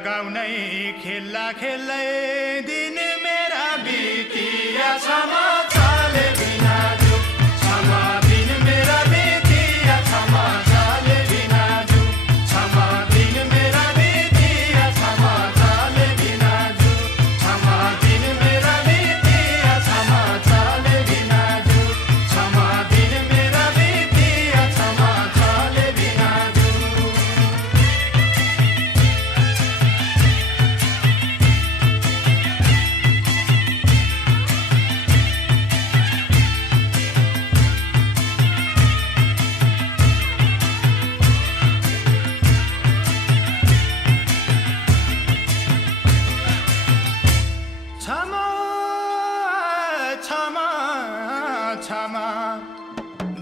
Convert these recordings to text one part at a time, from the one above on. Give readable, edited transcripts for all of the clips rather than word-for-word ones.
लगाउनै खेल्ला खेल्लै दिन मेरा बितिया क्षमा चाले बिना जो क्षमा दिन मेरा बितिया क्षमा चाले बिना जो क्षमा दिन मेरा बितिया क्षमा चाले बिना जो क्षमा दिन मेरा बितिया क्षमा चाले बिना जो क्षमा दिन मेरा बितिया क्षमा चाले बिना जो क्षमा क्षमा क्षमा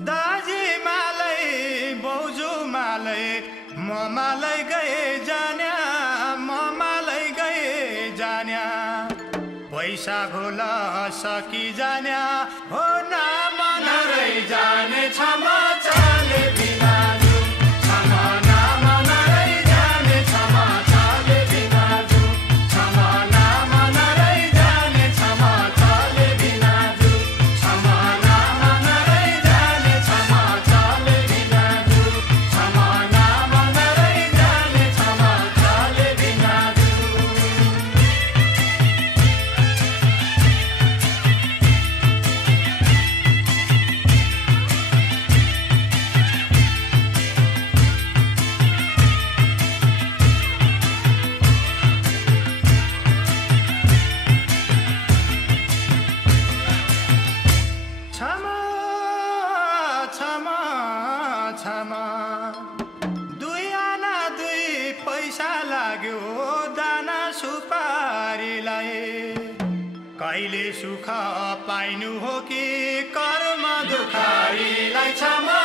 दाजी मालै बौजू मालै ममालै गए जान्या ममालै गए जान्या पैसा घोल सकी जान्या हो नाम नरै जाने क्षमा चाले बिना जो क्षमा नाम नरै जाने क्षमा चाले बिना जो क्षमा नाम नरै जाने क्षमा चाले बिना जो क्षमा नाम नरै जाने क्षमा चाले बिना जो क्षमा नाम नरै जाने क्षमा चाले बिना जो क्षमा क्षमा क्षमा दुई आना दुई पैसा लाग्यो दाना सुपारीलाई कहिले सुख पाइनु हो कि कर्म दुखारीलाई क्षमा